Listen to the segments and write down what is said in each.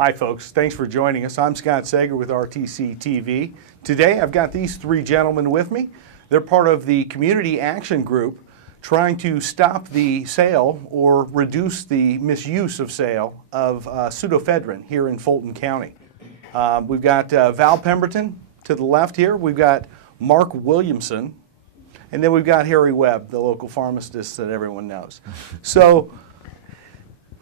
Hi folks, thanks for joining us. I'm Scott Sager with RTC TV. Today I've got these three gentlemen with me. They're part of the Community Action Group trying to stop the sale or reduce the misuse of sale of pseudoephedrine here in Fulton County. We've got Val Pemberton to the left here. We've got Mark Williamson, and then we've got Harry Webb, the local pharmacist that everyone knows. So,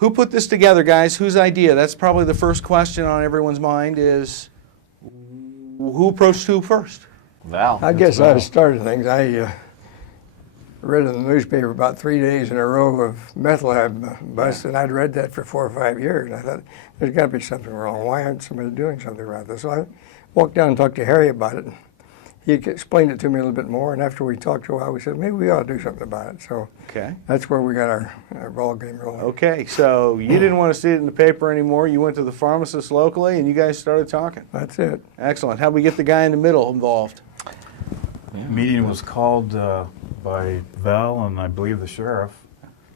who put this together, guys? Whose idea? That's probably the first question on everyone's mind is, who approached who first? Val. I guess I started things. I read in the newspaper about 3 days in a row of meth lab busts, and I'd read that for 4 or 5 years. I thought, there's got to be something wrong. Why aren't somebody doing something about this? So I walked down and talked to Harry about it. He explained it to me a little bit more, and after we talked for a while, we said, maybe we ought to do something about it. So that's where we got our ball game rolling. Okay, so you didn't want to see it in the paper anymore. You went to the pharmacist locally, and you guys started talking. That's it. Excellent. How'd we get the guy in the middle involved? Meeting was called by Val and I believe the sheriff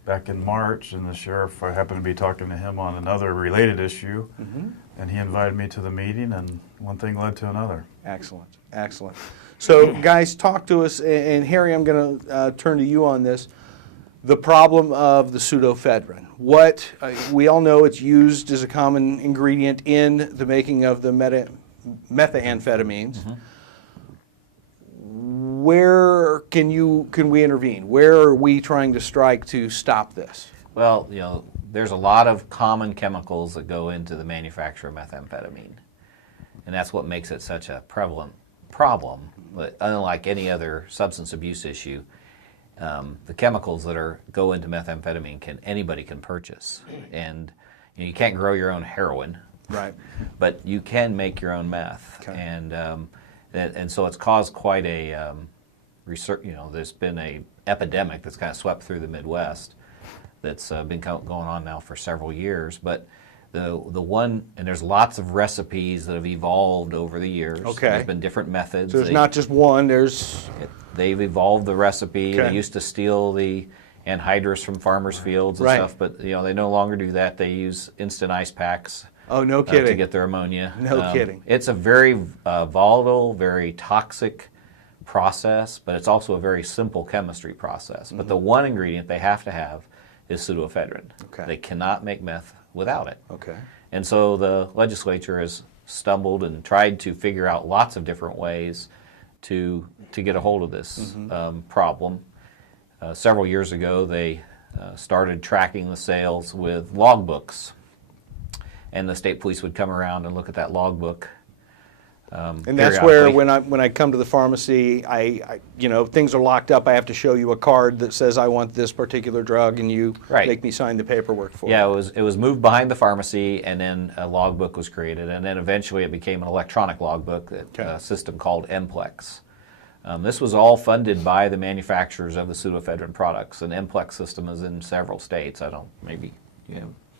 back in March, and the sheriff, I happened to be talking to him on another related issue, and he invited me to the meeting, and one thing led to another. Excellent, excellent. So guys, talk to us, and Harry, I'm going to turn to you on this. The problem of the pseudoephedrine. What, we all know it's used as a common ingredient in the making of the methamphetamines. Where can we intervene? Where are we trying to strike to stop this? Well, you know, there's a lot of common chemicals that go into the manufacture of methamphetamine, and that's what makes it such a prevalent problem. But unlike any other substance abuse issue, the chemicals that go into methamphetamine anybody can purchase, and you can't grow your own heroin, right? But you can make your own meth, and so it's caused quite a research. You know, there's been a epidemic that's kind of swept through the Midwest that's been going on now for several years. But the one, and there's lots of recipes that have evolved over the years. Okay. There's been different methods. So there's not just one. They've evolved the recipe. Okay. They used to steal the anhydrous from farmers' fields and stuff, but you know they no longer do that. They use instant ice packs. Oh, no kidding. To get their ammonia. No kidding. It's a very volatile, very toxic process, but it's also a very simple chemistry process. But the one ingredient they have to have is pseudoephedrine. Okay. They cannot make meth without it. Okay. And so the legislature has stumbled and tried to figure out lots of different ways to get a hold of this problem. Several years ago, they started tracking the sales with logbooks. And the state police would come around and look at that logbook. And that's where, when I come to the pharmacy, you know, things are locked up. I have to show you a card that says I want this particular drug, and you make me sign the paperwork for it. Yeah, it was moved behind the pharmacy, and then a logbook was created, and then eventually it became an electronic logbook, a system called MPLEX. This was all funded by the manufacturers of the pseudoephedrine products. An MPLEX system is in several states.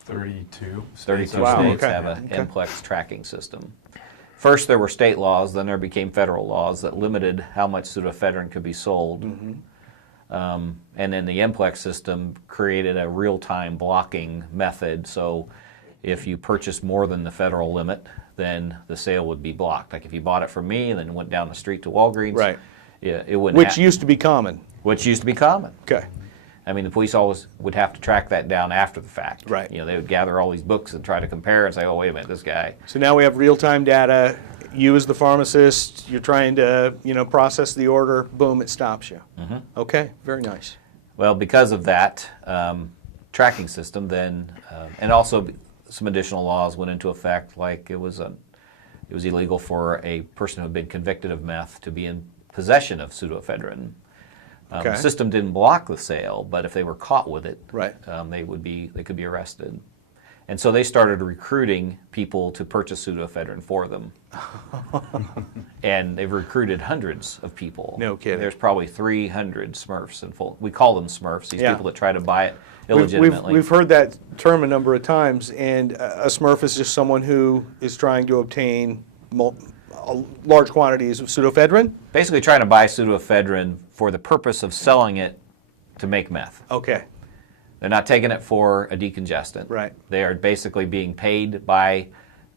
32 states Wow, have an MPLEX tracking system. First there were state laws, then there became federal laws that limited how much pseudoephedrine could be sold. And then the MPLEX system created a real-time blocking method, so if you purchased more than the federal limit, then the sale would be blocked. Like if you bought it from me and then went down the street to Walgreens, it wouldn't. Which used to be common. Which used to be common. Okay. I mean, the police always would have to track that down after the fact. Right. You know, they would gather all these books and try to compare and say, oh, wait a minute, this guy. So now we have real-time data. You as the pharmacist, you're trying to, you know, process the order. Boom, it stops you. Okay, very nice. Well, because of that tracking system, then, and also some additional laws went into effect, like it was illegal for a person who had been convicted of meth to be in possession of pseudoephedrine. The system didn't block the sale, but if they were caught with it, they could be arrested. And so they started recruiting people to purchase pseudoephedrine for them. And they've recruited hundreds of people. No kidding. There's probably 300 Smurfs in full. We call them Smurfs, these people that try to buy it illegitimately. We've heard that term a number of times, and a Smurf is just someone who is trying to obtain large quantities of pseudoephedrine? Basically trying to buy pseudoephedrine for the purpose of selling it to make meth. Okay. They're not taking it for a decongestant. Right. They are basically being paid by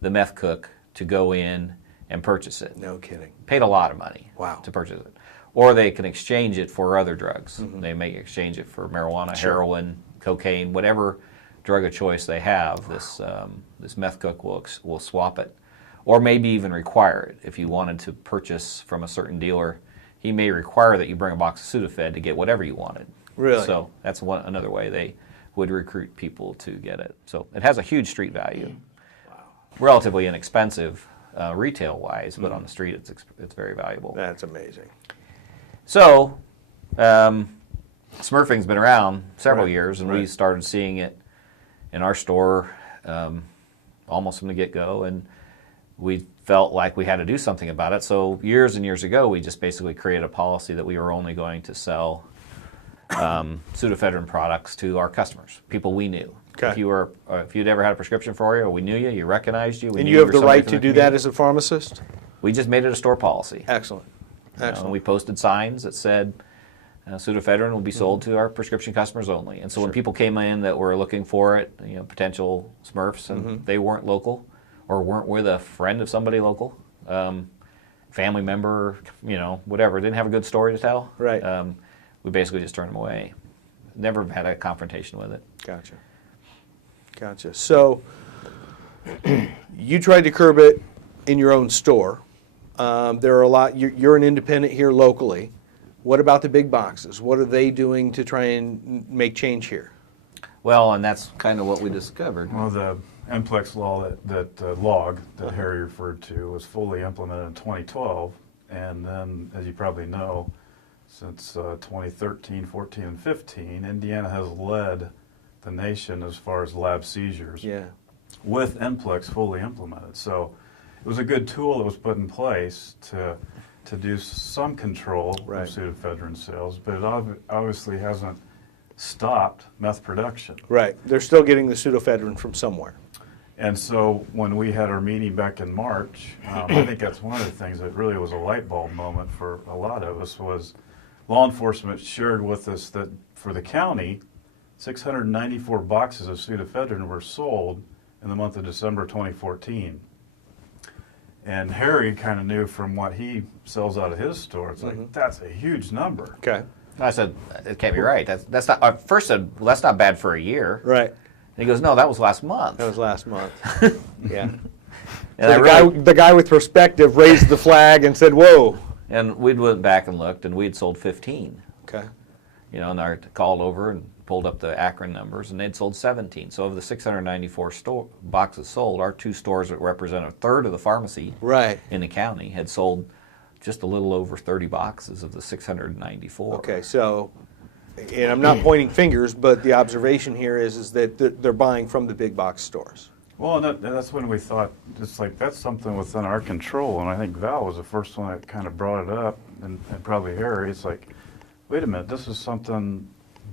the meth cook to go in and purchase it. No kidding. Paid a lot of money Wow. to purchase it. Or they can exchange it for other drugs. They may exchange it for marijuana, heroin, cocaine, whatever drug of choice they have. This meth cook will swap it, or maybe even require it. If you wanted to purchase from a certain dealer, he may require that you bring a box of Sudafed to get whatever you wanted. Really? So that's another way they would recruit people to get it. So it has a huge street value. Wow. Relatively inexpensive retail-wise, but on the street it's very valuable. That's amazing. So, smurfing's been around several Right, years, and right. we started seeing it in our store almost from the get-go, and we felt like we had to do something about it. So years and years ago, we just basically created a policy that we were only going to sell pseudoephedrine products to our customers, people we knew. Okay. If you'd ever had a prescription for you, or we knew you, you recognized you, we And knew you have were the somebody right from to the do that community. as a pharmacist? We just made it a store policy. Excellent. You know, and Excellent. we posted signs that said pseudoephedrine will be sold to our prescription customers only. And so when people came in that were looking for it, potential Smurfs, and they weren't local or weren't with a friend of somebody local, family member, whatever, didn't have a good story to tell, Right. we basically just turned them away. Never had a confrontation with it. Gotcha. Gotcha. So you tried to curb it in your own store. There are a lot. You're an independent here locally. What about the big boxes? What are they doing to try and make change here? Well, and that's kind of what we discovered. Well, the NPLEX law that log that Harry referred to was fully implemented in 2012, and then, as you probably know, since 2013, 14, and 15, Indiana has led the nation as far as lab seizures Yeah. with NPLEX fully implemented. So it was a good tool that was put in place to do some control Right. of pseudoephedrine sales, but it obviously hasn't stopped meth production. Right. They're still getting the pseudoephedrine from somewhere. And so when we had our meeting back in March, I think that's one of the things that really was a light bulb moment for a lot of us was law enforcement shared with us that for the county, 694 boxes of pseudoephedrine were sold in the month of December 2014. And Harry kind of knew from what he sells out of his store, it's like, that's a huge number. Okay. I said, it can't be right. That's not. I first said, well, that's not bad for a year. Right. And he goes, no, that was last month. That was last month. Yeah. And, I So really, the guy with perspective raised the flag and said, "Whoa." and we went back and looked, and we'd sold 15. Okay. And I called over and pulled up the Akron numbers, and they'd sold 17. So of the 694 boxes sold, our two stores that represent a third of the pharmacy Right. in the county had sold just a little over 30 boxes of the 694. Okay. So, and I'm not pointing fingers, but the observation here is that they're buying from the big box stores. Well, and that's when we thought, it's like, that's something within our control. And I think Val was the first one that kind of brought it up, and probably Harry. It's like, wait a minute, this is something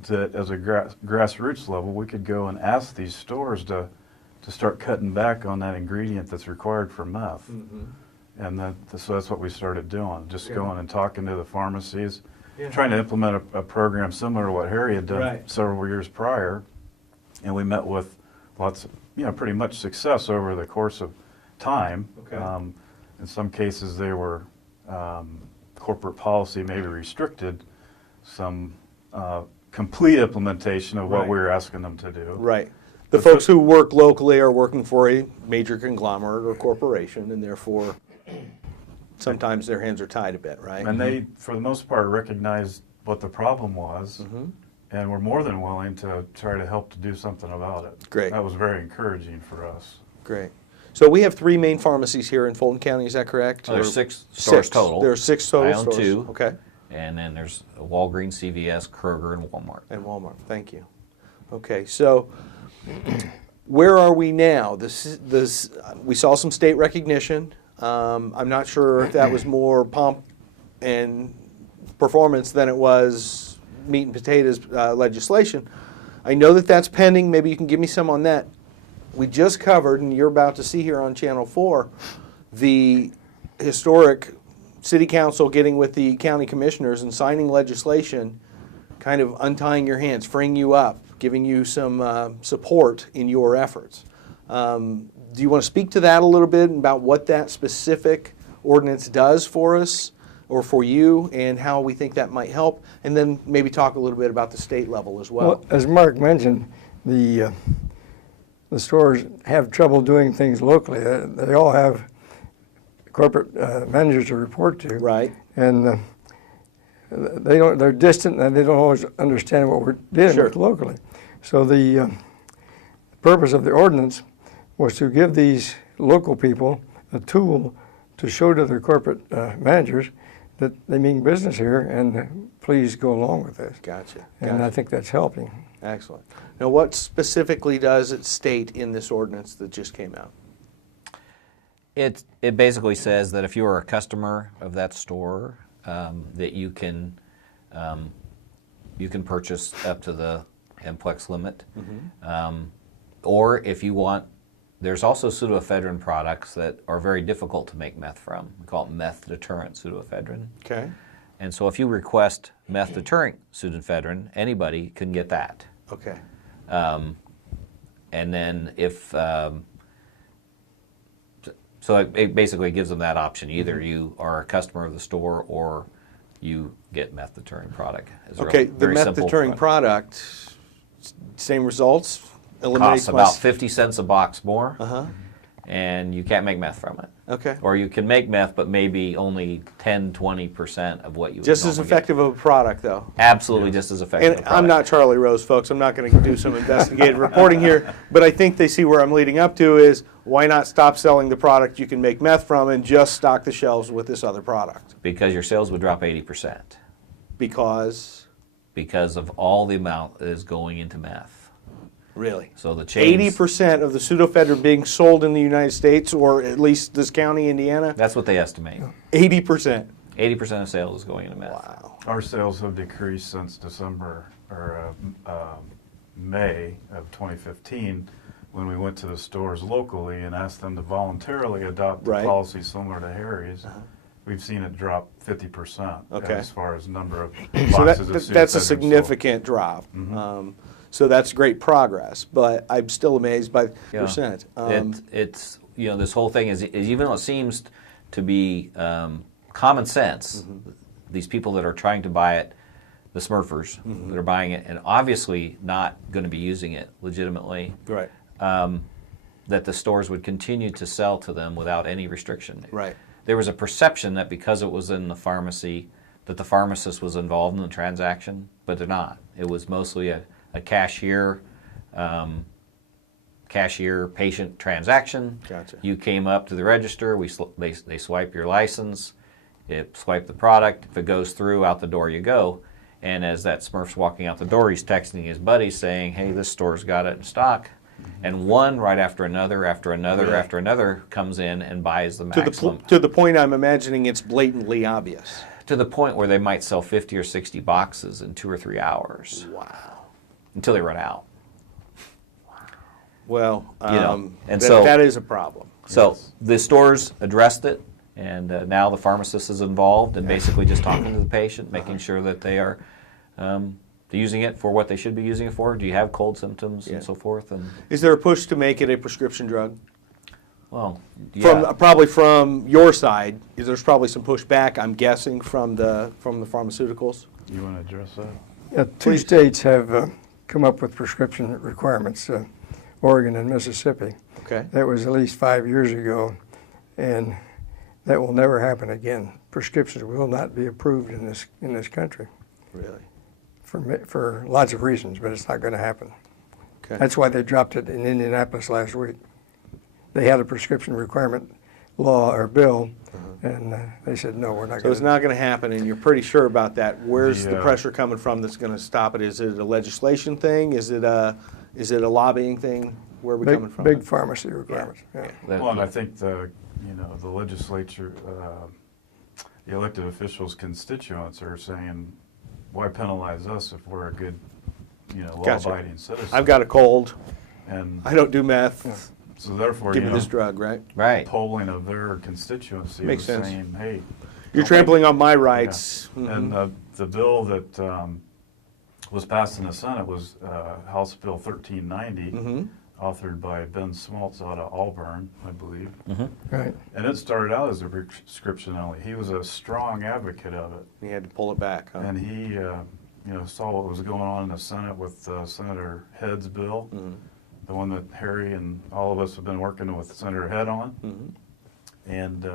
that as a grassroots level, we could go and ask these stores to start cutting back on that ingredient that's required for meth. And so that's what we started doing, just going and talking to the pharmacies, trying to implement a program similar to what Harry had done Right. several years prior. And we met with lots of, pretty much success over the course of time. Okay. In some cases, they were corporate policy maybe restricted some complete implementation of what Right. we were asking them to do. Right. The folks who work locally are working for a major conglomerate or corporation, and therefore sometimes their hands are tied a bit, right? And they, for the most part, recognized what the problem was and were more than willing to try to help to do something about it. Great. That was very encouraging for us. Great. So we have 3 main pharmacies here in Fulton County, is that correct? So there's Or- 6 stores 6. total. There are 6 total I own stores. 2. Okay. And then there's Walgreens, CVS, Kroger, and Walmart. And Walmart, thank you. Okay, so where are we now? We saw some state recognition. I'm not sure if that was more pomp and performance than it was meat and potatoes legislation. I know that that's pending. Maybe you can give me some on that. We just covered, and you're about to see here on Channel 4, the historic city council getting with the county commissioners and signing legislation, kind of untying your hands, freeing you up, giving you some support in your efforts. Do you want to speak to that a little bit about what that specific ordinance does for us or for you and how we think that might help? And then maybe talk a little bit about the state level as well. Well, as Mark mentioned, the stores have trouble doing things locally. They all have corporate managers to report to, Right. and they don't. They're distant, and they don't always understand what we're dealing Sure. with locally. So the purpose of the ordinance was to give these local people a tool to show to their corporate managers that they mean business here, and please go along with this. Gotcha. And I think that's helping. Excellent. Now, what specifically does it state in this ordinance that just came out? It basically says that if you are a customer of that store, that you can purchase up to the MPLEX limit, or if you want, there's also pseudoephedrine products that are very difficult to make meth from. We call it meth deterrent pseudoephedrine. Okay. And so if you request meth deterrent pseudoephedrine, anybody can get that. Okay. And then if so it basically gives them that option. Either you are a customer of the store or you get meth deterring product. It's Okay. The very meth simple deterring product, same results. Eliminates costs about 50 cents a box more, Uh-huh. and you can't make meth from it. Okay. Or you can make meth, but maybe only 10-20% of what you would Just as normally get. effective of a product, though. Absolutely just as effective. And a I'm product. not Charlie Rose, folks. I'm not going to do some investigative reporting here, but I think they see where I'm leading up to is why not stop selling the product you can make meth from and just stock the shelves with this other product? Because your sales would drop 80% Because, because of all the amount that is going into meth. really, So the chains, 80% of the pseudoephedrine being sold in the United States, or at least this county, Indiana, that's what they estimate. 80%. 80% of sales is going into meth. Wow. Our sales have decreased since December or May of 2015 when we went to the stores locally and asked them to voluntarily adopt Right. a policy similar to Harry's. We've seen it drop 50% Okay. as far as number of So boxes of that's a pseudoephedrine sold. significant drop. So that's great progress, but I'm still amazed by the Yeah. percent. It's this whole thing is even though it seems to be common sense, these people that are trying to buy it, the Smurfers that are buying it, and obviously not going to be using it legitimately, Right, that the stores would continue to sell to them without any restriction. right. There was a perception that because it was in the pharmacy, that the pharmacist was involved in the transaction, but they're not. It was mostly a cashier patient transaction. Gotcha. You came up to the register. They swipe your license. It swipe the product. If it goes through, out the door you go. And as that Smurf's walking out the door, he's texting his buddies saying, "Hey, this store's got it in stock." And one right after another, Really? after another comes in and buys the maximum. To the point I'm imagining it's blatantly obvious. To the point where they might sell 50 or 60 boxes in 2 or 3 hours Wow. until they run out. Well, and so- that is a problem. So the stores addressed it, and now the pharmacist is involved and basically just talking to the patient, making sure that they are using it for what they should be using it for. Do you have cold symptoms Yeah. and so forth? And Is there a push to make it a prescription drug? well, yeah. Probably from your side, there's probably some pushback, I'm guessing, from the pharmaceuticals. You want to address that? Yeah, two states have come up with prescription requirements, Oregon and Mississippi. Okay. That was at least 5 years ago, and that will never happen again. Prescriptions will not be approved in this country Really? for lots of reasons, but it's not going to happen. Okay. That's why they dropped it in Indianapolis last week. They had a prescription requirement law or bill, and they said, no, we're not So going it's to. not going to happen, and you're pretty sure about that. Where's the Yeah. pressure coming from that's going to stop it? Is it a legislation thing? Is it a lobbying thing? Where are we coming from? Big pharmacy requirements. Yeah. That- Well, and I think the legislature, the elected officials' constituents are saying, why penalize us if we're a good, Gotcha. law-abiding citizen? I've got a cold. And I don't do meth. so therefore, Give me this drug, right? right. polling of their constituency Makes was sense. saying, hey. You're don't trampling on my rights. make-" Mhm. And the bill that was passed in the Senate was House Bill 1390, authored by Ben Smoltz out of Auburn, I believe. Right. And it started out as a prescription only. He was a strong advocate of it. We had to pull it back, huh? And he, saw what was going on in the Senate with Senator Head's bill, the one that Harry and all of us have been working with Senator Head on, and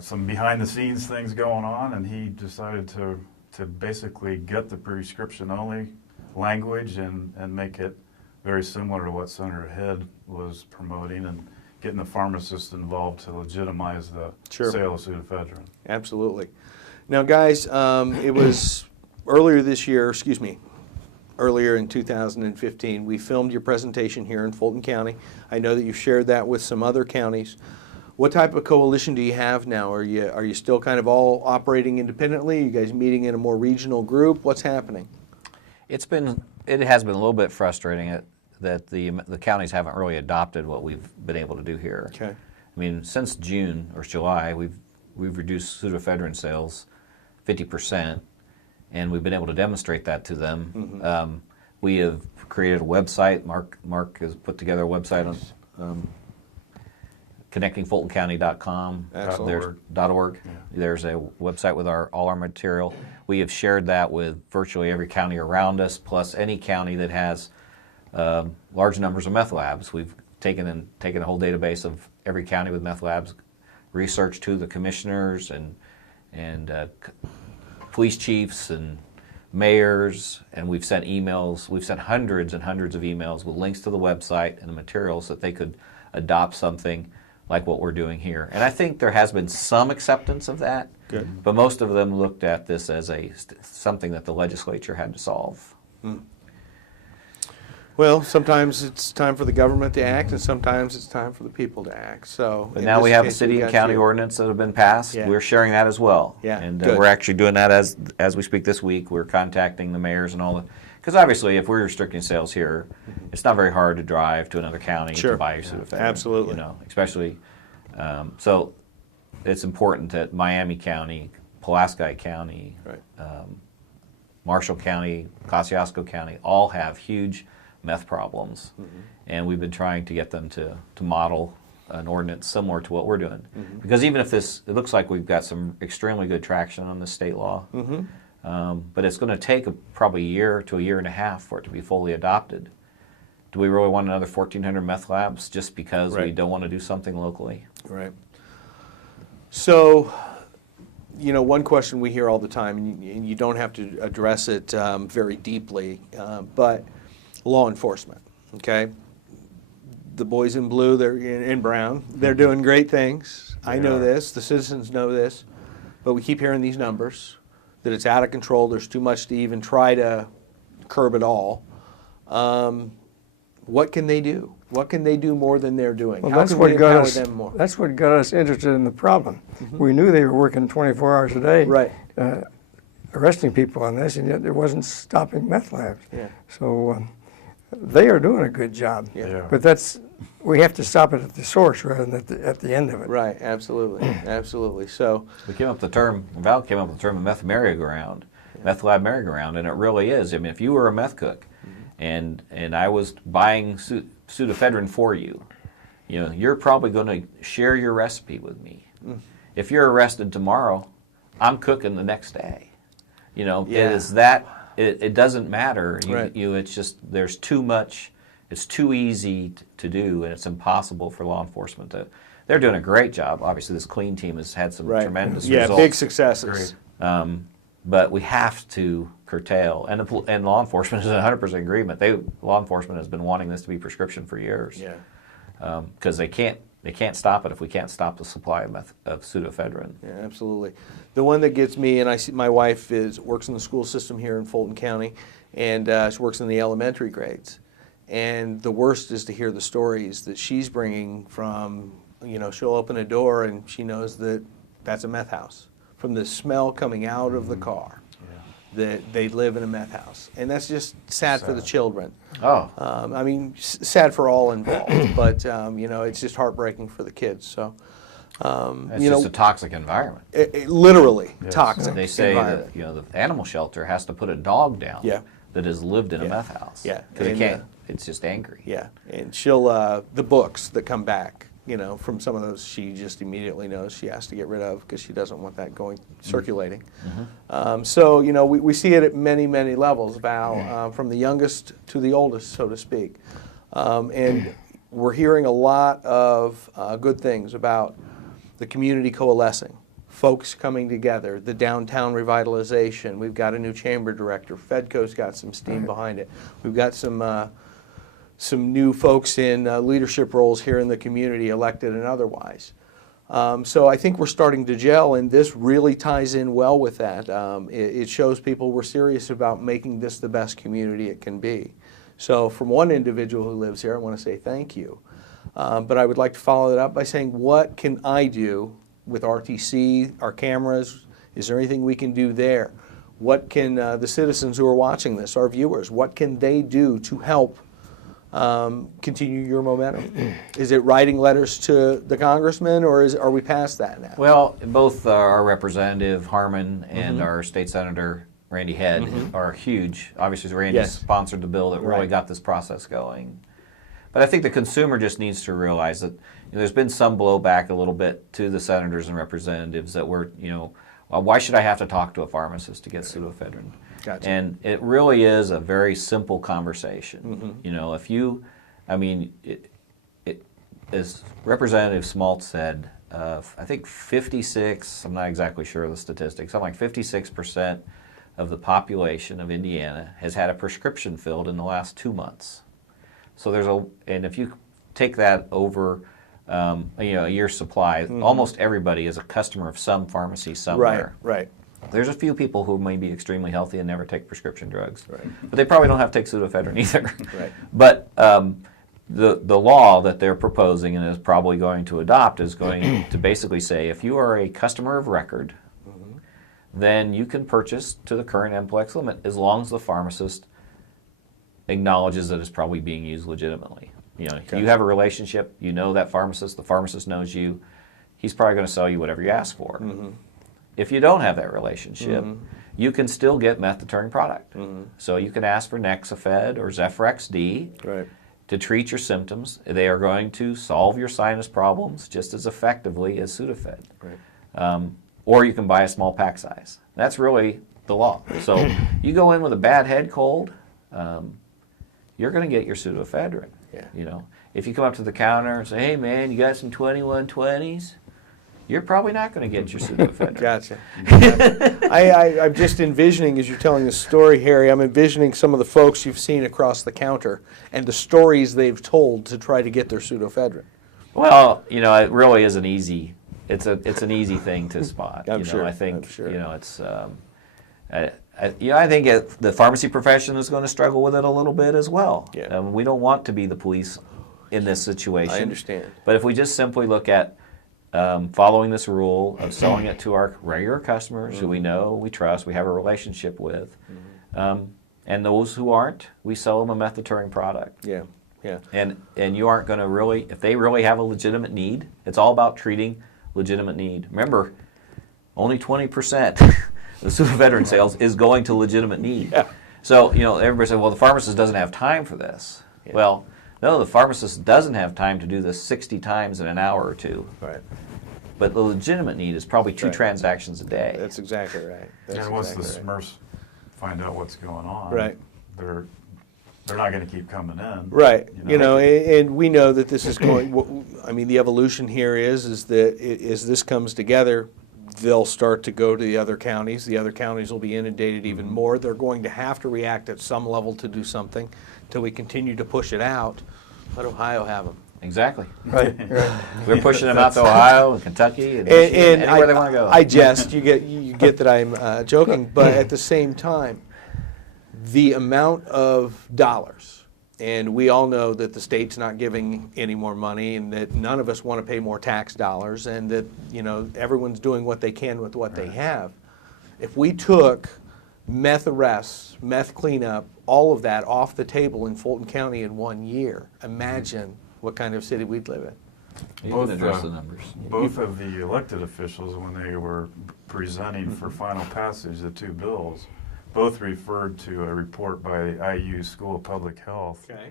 some behind-the-scenes things going on, and he decided to basically get the prescription-only language and make it very similar to what Senator Head was promoting, and getting the pharmacists involved to legitimize the Sure. sale of pseudoephedrine. Absolutely. Now, guys, it was earlier in 2015, we filmed your presentation here in Fulton County. I know that you've shared that with some other counties. What type of coalition do you have now? Are you still kind of all operating independently? Are you guys meeting in a more regional group? What's happening? It has been a little bit frustrating that the counties haven't really adopted what we've been able to do here. Okay. I mean, since June or July, we've reduced pseudoephedrine sales 50%, and we've been able to demonstrate that to them. We have created a website. Mark has put together a website on connectingfultoncounty.com. Excellent. .org. There's a website with all our material. We have shared that with virtually every county around us, plus any county that has large numbers of meth labs. We've taken a whole database of every county with meth labs, researched to the commissioners and police chiefs and mayors, and we've sent emails. We've sent hundreds and hundreds of emails with links to the website and the materials that they could adopt something like what we're doing here. And I think there has been some acceptance of that. Good. But most of them looked at this as something that the legislature had to solve. Well, sometimes it's time for the government to act, and sometimes it's time for the people to act. So, But in now this we have a case, city we and got county you. ordinance that have been passed. Yeah. We're sharing that as well. Yeah, And good. we're actually doing that as we speak this week. We're contacting the mayors and all the, because obviously if we're restricting sales here, it's not very hard to drive to another county Sure. to buy your pseudoephedrine. Absolutely. Especially, so it's important that Miami County, Pulaski County, Right. Marshall County, Kosciuszko County all have huge meth problems, and we've been trying to get them to model an ordinance similar to what we're doing. Because even if it looks like we've got some extremely good traction on the state law, but it's going to take probably a year to a year and a half for it to be fully adopted. Do we really want another 1,400 meth labs just because we Right. don't want to do something locally? Right. So, one question we hear all the time, and you don't have to address it very deeply, but law enforcement, okay? The boys in blue, they're in brown, they're doing great things. I know are. this, the citizens know this, but we keep hearing these numbers, that it's out of control, there's too much to even try to curb it all. What can they do? What can they do more than they're doing? Well, How that's can we what got empower us. them more? That's what got us interested in the problem. We knew they were working 24 hours a day, Right. arresting people on this, and yet it wasn't stopping meth labs. Yeah. So they are doing a good job. Yeah. Yeah. But we have to stop it at the source rather than at the end of it. Right, absolutely, absolutely. So, Val came up with the term of meth merry-go-round, meth lab merry-go-round, and it really is. I mean, if you were a meth cook and I was buying pseudoephedrine for you, you're probably going to share your recipe with me. If you're arrested tomorrow, I'm cooking the next day. It doesn't matter. Right. It's just there's too much. It's too easy to do, and it's impossible for law enforcement to. They're doing a great job. Obviously, this clean team has had some right. tremendous yeah, results. big successes. But we have to curtail, and law enforcement is in 100% agreement. Law enforcement has been wanting this to be prescription for years. Yeah, Because they can't stop it if we can't stop the supply of pseudoephedrine. yeah, absolutely. The one that gets me, and I see my wife works in the school system here in Fulton County, and she works in the elementary grades. And the worst is to hear the stories that she's bringing from, she'll open a door and she knows that that's a meth house. From the smell coming out of the car, that they live in a meth house. And that's just sad for the children. Oh, Sad for all involved, but, it's just heartbreaking for the kids. So, it's just a toxic environment. literally Yes. toxic They say environment. that the animal shelter has to put a dog down Yeah. that has lived in a Yeah. meth house. Yeah. Because it And, can't. It's just angry. Yeah, and she'll, the books that come back, you know, from some of those, she just immediately knows she has to get rid of because she doesn't want that going, circulating. So, you know, we see it at many, many levels, Val, from the youngest to the oldest, so to speak. And we're hearing a lot of good things about the community coalescing, folks coming together, the downtown revitalization. We've got a new chamber director. Fedco's got some steam behind it. We've got some new folks in leadership roles here in the community, elected and otherwise. So I think we're starting to gel, and this really ties in well with that. It shows people we're serious about making this the best community it can be. So from one individual who lives here, I want to say thank you. But I would like to follow that up by saying, what can I do with RTC, our cameras? Is there anything we can do there? What can the citizens who are watching this, our viewers, what can they do to help continue your momentum? Is it writing letters to the congressman, or are we past that now? Well, both our representative Harmon and our state senator Randy Head are huge. Obviously, Randy Yes. sponsored the bill that really Right. got this process going. But I think the consumer just needs to realize that there's been some blowback a little bit to the senators and representatives that were, why should I have to talk to a pharmacist to get pseudoephedrine? Gotcha. And it really is a very simple conversation. If you, as Representative Smalt said, I think 56, I'm not exactly sure of the statistics, something like 56% of the population of Indiana has had a prescription filled in the last 2 months. So and if you take that over, a year's supply, almost everybody is a customer of some pharmacy somewhere. Right. There's a few people who may be extremely healthy and never take prescription drugs, Right. but they probably don't have to take pseudoephedrine either. Right. But the law that they're proposing and is probably going to adopt is going to basically say if you are a customer of record, then you can purchase to the current MPLEX limit as long as the pharmacist acknowledges that it's probably being used legitimately. You have a relationship, you know that pharmacist, the pharmacist knows you, he's probably going to sell you whatever you ask for. If you don't have that relationship, you can still get meth-deterring product. So you can ask for Nexafed or Zephyr-XD Right. to treat your symptoms. They are going to solve your sinus problems just as effectively as Sudafed. Right. Or you can buy a small pack size. That's really the law. So you go in with a bad head cold, you're going to get your pseudoephedrine. Yeah. If you come up to the counter and say, "Hey man, you got some 2120s?" You're probably not going to get your pseudoephedrine. Gotcha. I'm just envisioning, as you're telling the story, Harry, I'm envisioning some of the folks you've seen across the counter and the stories they've told to try to get their pseudoephedrine. Well, it really is an easy. It's an easy thing to spot. I'm sure. I think I'm sure. it's. I think the pharmacy profession is going to struggle with it a little bit as well. Yeah. We don't want to be the police in this situation. I understand. But if we just simply look at following this rule of selling it to our regular customers who we know, we trust, we have a relationship with, and those who aren't, we sell them a meth-deterring product. Yeah. And you aren't going to really, if they really have a legitimate need, it's all about treating legitimate need. Remember, only 20% of the pseudoephedrine sales is going to legitimate need. Yeah. So, everybody said, well, the pharmacist doesn't have time for this. Yeah. Well, no, the pharmacist doesn't have time to do this 60 times in an hour or two. Right. But the legitimate need is probably two Right. transactions a day. That's exactly right. That's And once the exactly right. Smurfs find out what's going on, Right. they're not going to keep coming in. Right. You know? And we know that this is going, the evolution here is that as this comes together, they'll start to go to the other counties. The other counties will be inundated even more. They're going to have to react at some level to do something until we continue to push it out. Let Ohio have them. Exactly. Right. We're pushing them out to Ohio and Kentucky and, And anywhere they want to go. I jest. You get that I'm joking, but at the same time, the amount of dollars, and we all know that the state's not giving any more money, and that none of us want to pay more tax dollars, and that everyone's doing what they can with what they have. If we took meth arrests, meth cleanup, all of that off the table in Fulton County in 1 year, imagine what kind of city we'd live in. You can address the numbers. Both of the elected officials, when they were presenting for final passage the two bills, both referred to a report by IU School of Public Health. Okay.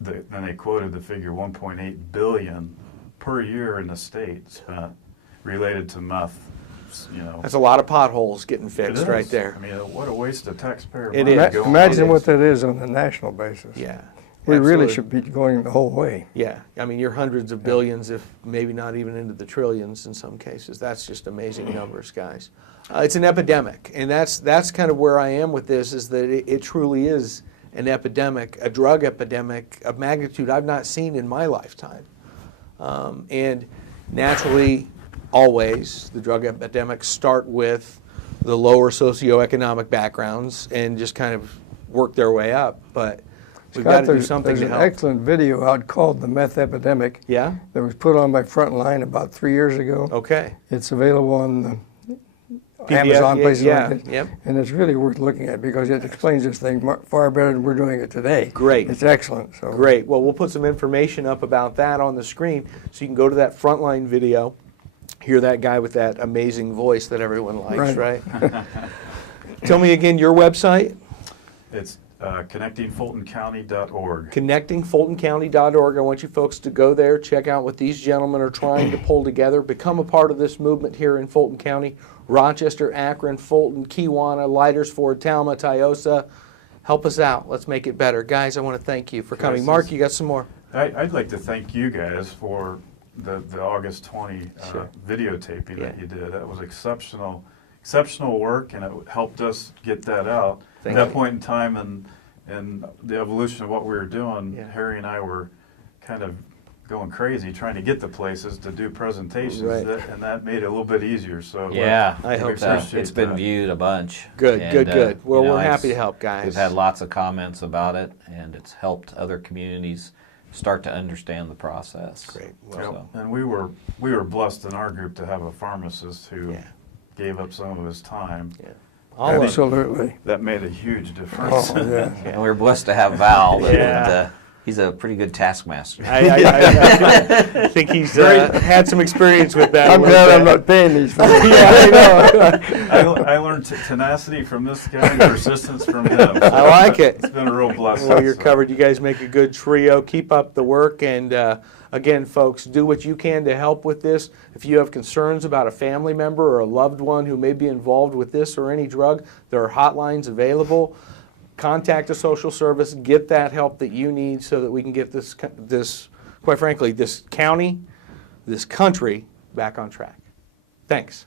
Then they quoted the figure 1.8 billion per year in the state spent related to meth. You know, That's a lot of potholes getting it fixed is. right there. I mean, what a waste of taxpayer It money. is. going Imagine on. what that is on a national basis. Yeah. We really absolutely. should be going the whole way. Yeah, I mean, you're hundreds of billions, if maybe not even into the trillions in some cases. That's just amazing numbers, guys. It's an epidemic, and that's kind of where I am with this, is that it truly is an epidemic, a drug epidemic of magnitude I've not seen in my lifetime. And naturally, always, the drug epidemics start with the lower socioeconomic backgrounds and just kind of work their way up. But we've got to do something there's to an help. excellent video out called The Meth Epidemic Yeah? that was put on by Frontline about 3 years ago. Okay. It's available on the PDF, Amazon, places yeah, like that. yep. And it's really worth looking at because it explains this thing far better than we're doing it today. Great. It's excellent. So Great. Well, we'll put some information up about that on the screen so you can go to that Frontline video, hear that guy with that amazing voice that everyone likes, right? Tell me again your website, It's connectingfultoncounty.org. connectingfultoncounty.org. I want you folks to go there, check out what these gentlemen are trying to pull together, become a part of this movement here in Fulton County, Rochester, Akron, Fulton, Kewanna, Leitersford, Talma, Tiosa. Help us out. Let's make it better. Guys, I want to thank you for coming. Guys, Mark, you got some more? I'd like to thank you guys for the August 20 Sure. videotaping that Yeah. you did. That was exceptional work, and it helped us get that out. Thank At that you. point in time in the evolution of what we were doing, Yeah. Harry and I were kind of going crazy trying to get to places to do presentations, Right. and that made it a little bit easier. So Yeah, I hope we so. appreciate It's been that. viewed a bunch. Good, And, good, good. Well, you know, we're happy to it's- help, guys. We've had lots of comments about it, and it's helped other communities start to understand the process. Great. Yep. So, And we were blessed in our group to have a pharmacist who Yeah. gave up some of his time. Yeah. All of absolutely. That made a huge difference. Oh, yeah. and we were blessed to have Val. Yeah. And, he's a pretty good taskmaster. I think he's had some experience with that. I'm a little glad I'm bit. not paying these folks. Yeah, I know. I learned tenacity from this guy and persistence from him. I like it. It's been a real blessing. Well, you're so. covered. You guys make a good trio. Keep up the work. And again, folks, do what you can to help with this. If you have concerns about a family member or a loved one who may be involved with this or any drug, there are hotlines available. Contact a social service. Get that help that you need so that we can get this, quite frankly, this county, this country back on track. Thanks.